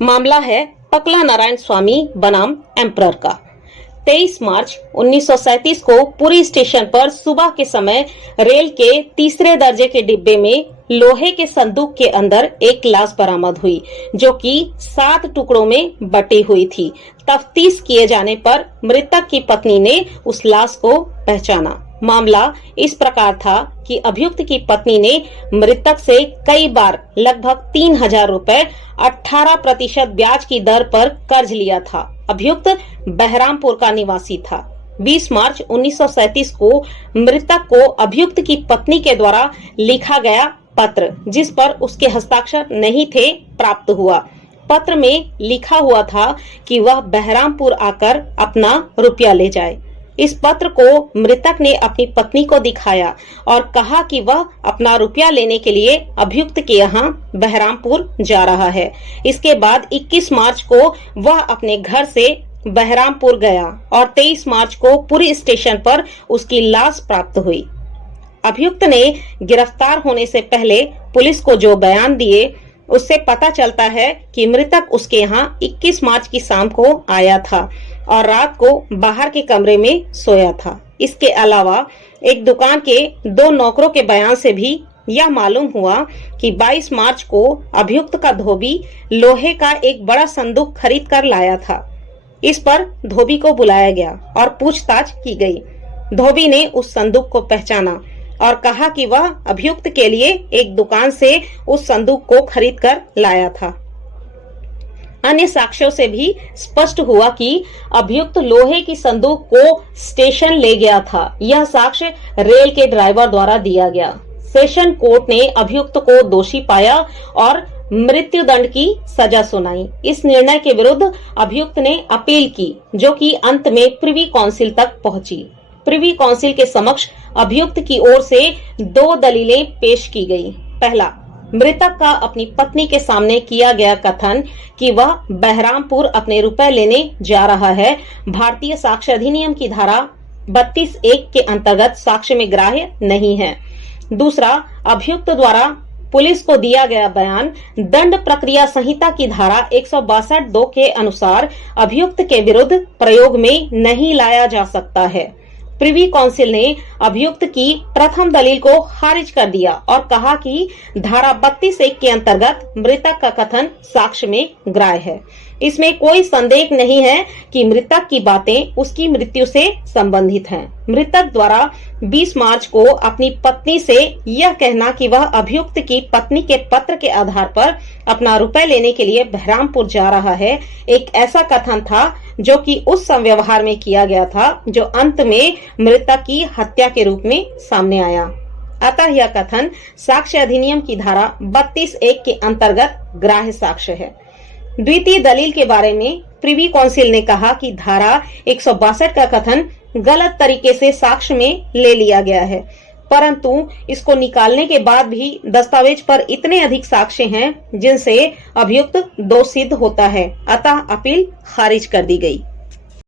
मामला है पकला नारायण स्वामी बनाम एम्परर का। 23 मार्च 1937 को पुरी स्टेशन पर सुबह के समय रेल के तीसरे दर्जे के डिब्बे में लोहे के संदूक के अंदर एक लाश बरामद हुई, जो कि 7 टुकड़ों में बटी हुई थी। तफ्तीश किए जाने पर मृतक की पत्नी ने उस लाश को पहचाना। मामला इस प्रकार था कि अभियुक्त की पत्नी ने मृतक से कई बार लगभग 3,000 रुपए 18% ब्याज की दर पर कर्ज लिया था। अभियुक्त बहरामपुर का निवासी था। 20 मार्च 1937 को मृतक को अभियुक्त की पत्नी के द्वारा लिखा गया पत्र, जिस पर उसके हस्ताक्षर नहीं थे, प्राप्त हुआ। पत्र में लिखा हुआ था कि वह बहरामपुर आकर अपना रुपया ले जाए। इस पत्र को मृतक ने अपनी पत्नी को दिखाया और कहा कि वह अपना रुपया लेने के लिए अभियुक्त के यहाँ बहरामपुर जा रहा है। इसके बाद 21 मार्च को वह अपने घर से बहरामपुर गया और 23 मार्च को पुरी स्टेशन पर उसकी लाश प्राप्त हुई। अभियुक्त ने गिरफ्तार होने से पहले पुलिस को जो बयान दिए, उससे पता चलता है कि मृतक उसके यहाँ 21 मार्च की शाम को आया था और रात को बाहर के कमरे में सोया था। इसके अलावा एक दुकान के 2 नौकरों के बयान से भी यह मालूम हुआ कि 22 मार्च को अभियुक्त का धोबी लोहे का एक बड़ा संदूक खरीद कर लाया था। इस पर धोबी को बुलाया गया और पूछताछ की गई। धोबी ने उस संदूक को पहचाना और कहा कि वह अभियुक्त के लिए एक दुकान से उस संदूक को खरीद कर लाया था। अन्य साक्ष्यों से भी स्पष्ट हुआ कि अभियुक्त लोहे की संदूक को स्टेशन ले गया था। यह साक्ष्य रेल के ड्राइवर द्वारा दिया गया। सेशन कोर्ट ने अभियुक्त को दोषी पाया और मृत्यु दंड की सजा सुनाई। इस निर्णय के विरुद्ध अभियुक्त ने अपील की, जो कि अंत में प्रिवी काउंसिल तक पहुंची। प्रिवी काउंसिल के समक्ष अभियुक्त की ओर से 2 दलीलें पेश की गई। पहला, मृतक का अपनी पत्नी के सामने किया गया कथन कि वह बहरामपुर अपने रुपए लेने जा रहा है, भारतीय साक्ष्य अधिनियम की धारा 32(1) के अंतर्गत साक्ष्य में ग्राह्य नहीं है। दूसरा, अभियुक्त द्वारा पुलिस को दिया गया बयान दंड प्रक्रिया संहिता की धारा 162(2) के अनुसार अभियुक्त के विरुद्ध प्रयोग में नहीं लाया जा सकता है। प्रिवी काउंसिल ने अभियुक्त की प्रथम दलील को खारिज कर दिया और कहा कि धारा 32(1) के अंतर्गत मृतक का कथन साक्ष्य में ग्राह्य है। इसमें कोई संदेह नहीं है कि मृतक की बातें उसकी मृत्यु से संबंधित हैं। मृतक द्वारा 20 मार्च को अपनी पत्नी से यह कहना कि वह अभियुक्त की पत्नी के पत्र के आधार पर अपना रुपए लेने के लिए बहरामपुर जा रहा है, एक ऐसा कथन था जो कि उस संव्यवहार में किया गया था, जो अंत में मृतक की हत्या के रूप में सामने आया। अतः यह कथन साक्ष्य अधिनियम की धारा 32(1) के अंतर्गत ग्राह्य साक्ष्य है। द्वितीय दलील के बारे में प्रिवी काउंसिल ने कहा कि धारा 162 का कथन गलत तरीके से साक्ष्य में ले लिया गया है, परंतु इसको निकालने के बाद भी दस्तावेज पर इतने अधिक साक्ष्य हैं जिनसे अभियुक्त दोषी सिद्ध होता है। अतः अपील खारिज कर दी गई।